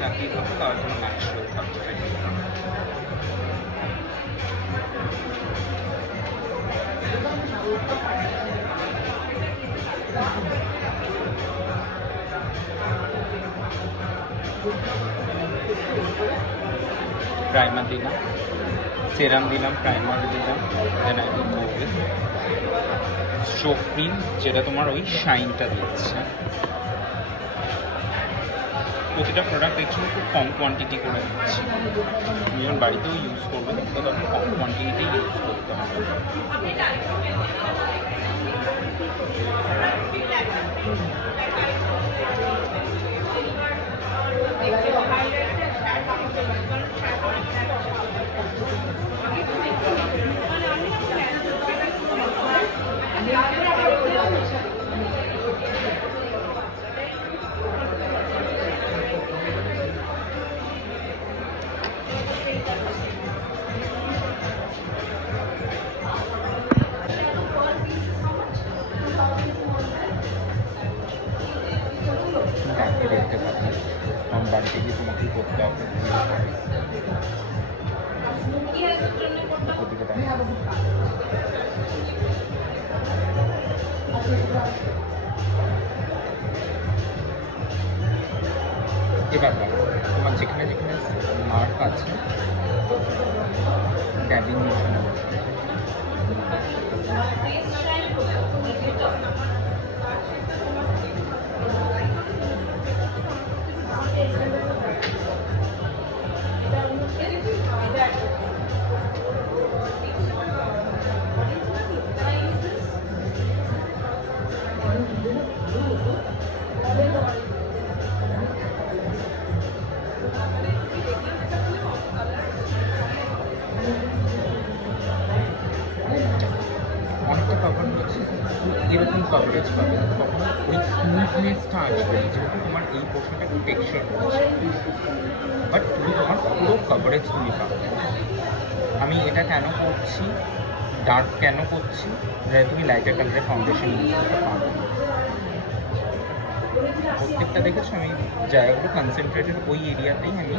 তাকিয়ে থাকো তাহলে তোমার ন্যাচারাল থাকবে। প্রাইমার দিলাম, সেরাম দিলাম, প্রাইমার দিলাম, then I will go with stroke cream, যেটা তোমার ওই শাইনটা দিচ্ছে। প্রতিটা প্রোডাক্ট দেখছি খুব কম কোয়ান্টিটি করে দিচ্ছি, তুমি যখন বাড়িতেও ইউজ করবে তো তখন কম কোয়ান্টিটিতেই ইউজ করতে হবে। দেখতে পাবো কারণ বাড়িতে গিয়ে তোমাকে করতে হবে। এবার দেখো তোমার যেখানে যেখানে মার্ক আছে ট্যাবিং মেশিনে অনেকটা কভার হচ্ছে এরকম কভারেজ পাবে, তখন ওই স্মুথনেসটা আসবে যেহেতু তোমার এই পোর্শনটা একটু টেক্সচার হচ্ছে, বাট তুমি তোমার পুরো কভারেজ তুমি পাবে। আমি এটা কেন করছি, ডার্ক কেন করছি, যাতে তুমি লাইটার কালারের ফাউন্ডেশন ইউজ করতে পারো। প্রত্যেকটা দেখেছো আমি জায়গাগুলো কনসেন্ট্রেটেড ওই এরিয়াতেই আমি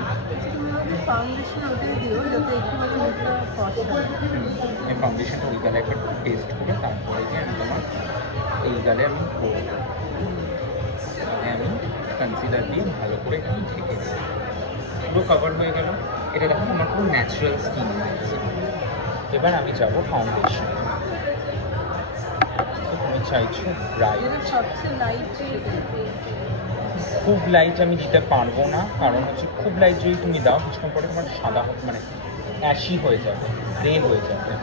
এই ফাউন্ডেশনটা ওই গালে একবার টেস্ট করে তারপরে গিয়ে আমি তোমার এই গালে আমি করবো। আমি কনসিলার দিয়ে ভালো করে আমি ঢেকে দিই, পুরো কভার হয়ে গেল। এটা দেখো আমার পুরো ন্যাচারাল স্কিন হয়েছে। এবার আমি যাব ফাউন্ডেশন। তুমি চাইছো ব্রাইট, খুব লাইট আমি দিতে পারবো না, কারণ হচ্ছে খুব লাইট যদি তুমি দাও কিছুক্ষণ পরে তোমার সাদা মানে অ্যাশি হয়ে যাবে, গ্রে হয়ে যাবে।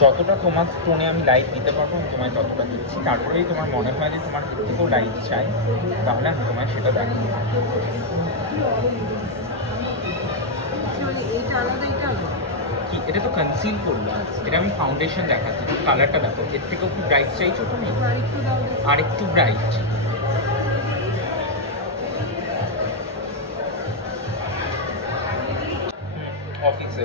যতটা তোমার টোনে আমি লাইট দিতে পারবো আমি তোমায় ততটা দিচ্ছি। তারপরেই তোমার মনে হয় যে তোমার একটুও লাইট চাই তাহলে আমি তোমায় সেটা দেখাবো। কি এটা তো কনসিল করলাম, এটা আমি ফাউন্ডেশন দেখাচ্ছি, কালারটা দেখো। এর থেকেও কি ব্রাইট চাইছো তুমি? আর একটু ব্রাইট। অফিসে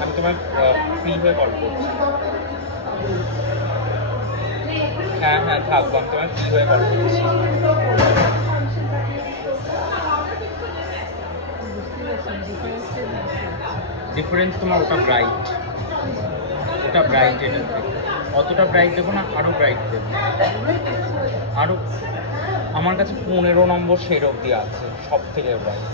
আমি তোমার ফ্রি হয়ে কল করছি। হ্যাঁ হ্যাঁ থাকবো, আমি তোমার ফ্রি হয়ে কল করছি। ডিফারেন্স তোমার ওটা ব্রাইট, ওটা ব্রাইট, এটা অতটা ব্রাইট দেবো না, আরও ব্রাইট দেবো। আরও আমার কাছে 15 নম্বর শেড অব্দি আছে সব থেকে ব্রাইট।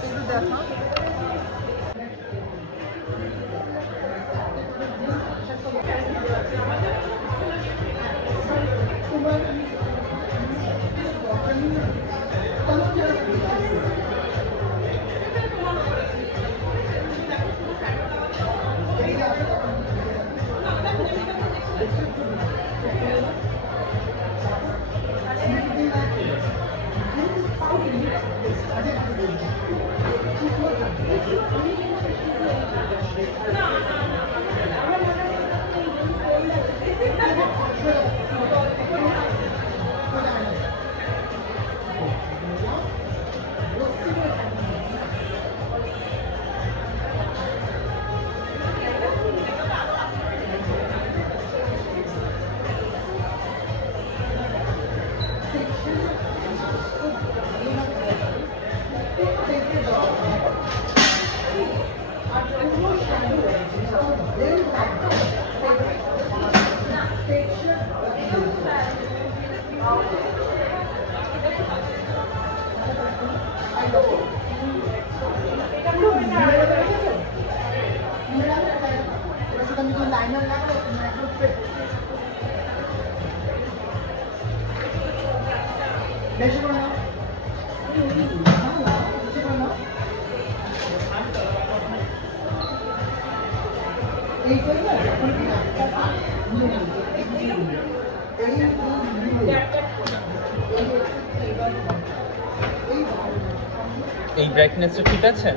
এই ব্রাইটনেসটা ঠিক আছে?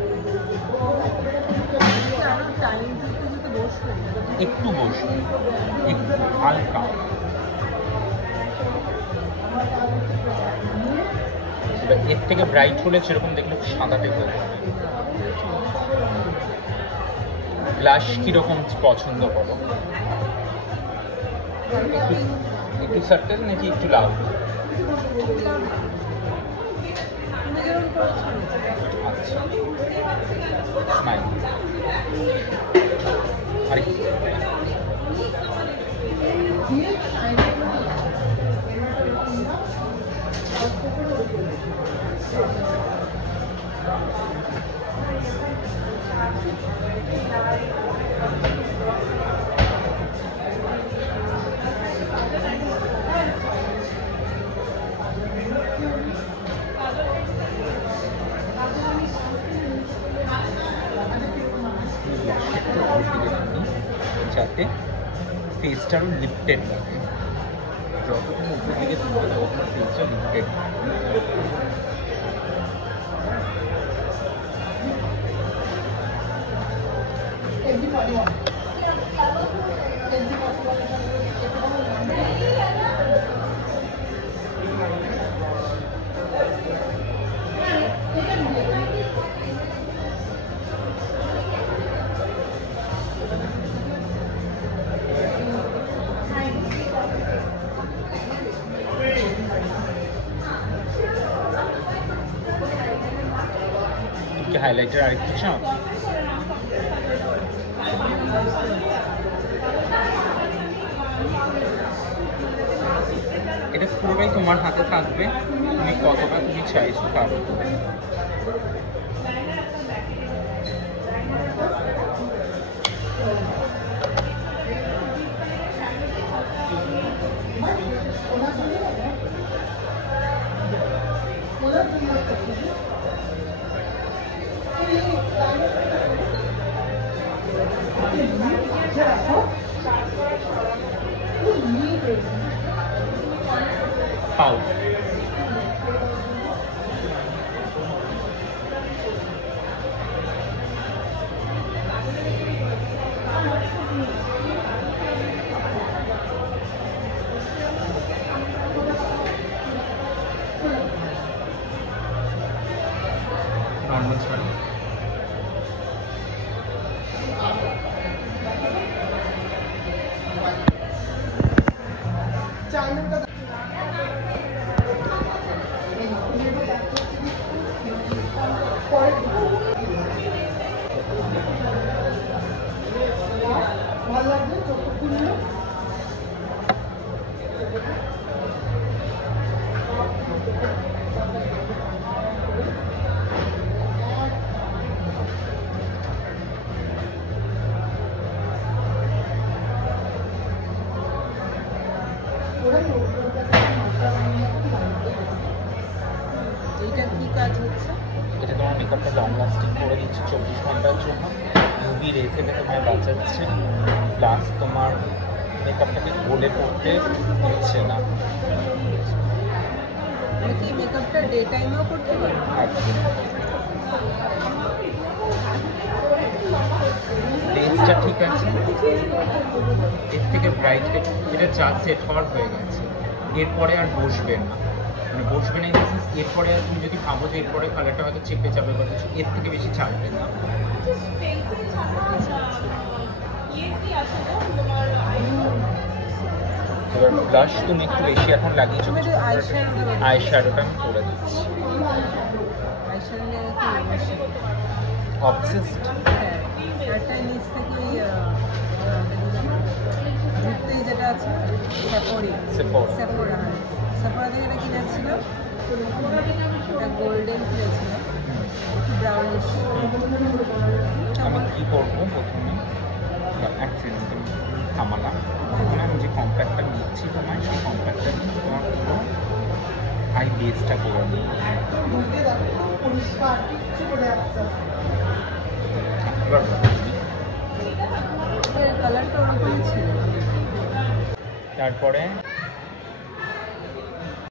একটু বসবে, একটু হালকা। এর থেকে ব্রাইট হলে সেরকম দেখলে সাদাটে হয়ে যাবে। ব্লাশ কিরকম পছন্দ করো? একটু সাটেল নাকি একটু লাউড? আচ্ছা, স্মাইল। আরেকটু যাতে ফেসটা আরো লিফটেড লাগে। যত তুমি উপর দিকে তুলবে তত ফেসটা লিফটেড হাইলাইটার আরেকটু চাও? এটা পুরোটাই তোমার হাতে থাকবে, তুমি কতটা তুমি চাইছো পারো। পাও নর্মাল স্মাইল। এটা তোমার মেকআপটা লং লাস্টিং করে দিচ্ছে 24 ঘন্টার জন্য, ইউভি রে থেকে তোমায় বাঁচাচ্ছে, প্লাস তোমার মেকআপটাকে গলে পড়তে দিচ্ছে না। মেকআপটা ডে টাইমেও করতে পারো? বেসটা ঠিক আছে, এর থেকে ব্রাইট এটা যা সেট হওয়ার হয়ে গেছে, এরপরে আর বসবে না, মানে বসবে না। এরপরে আর তুমি যদি ভাবো যে এরপরে কালারটা হয়তো চেপে যাবে বা কিছু, এর থেকে বেশি ছাড়বে না। এবার ব্লাশ তুমি একটু বেশি এখন লাগিয়েছো, আই শ্যাডোটা আমি করে দিচ্ছি। অবসেসড। ঘুরতেই যেটা আছে স্যাফোরিয়া Sephora। স্যাফোরা হ্যাঁ স্যাফোরা থেকে এটা কিনেছিলাম এটা গোল্ডেন কিনেছিলাম ব্রাউনিশ আমি কী করবো প্রথমে অ্যাক্সিডেন্টাল থামালাম প্রথমে আমি যে কম্প্যাক্টটা নিচ্ছি তোমার সেই কম্প্যাক্টটা তোমার পুরো আই বেসটা করে নিই এবার কালারটা ওরকমই ছিল তারপরে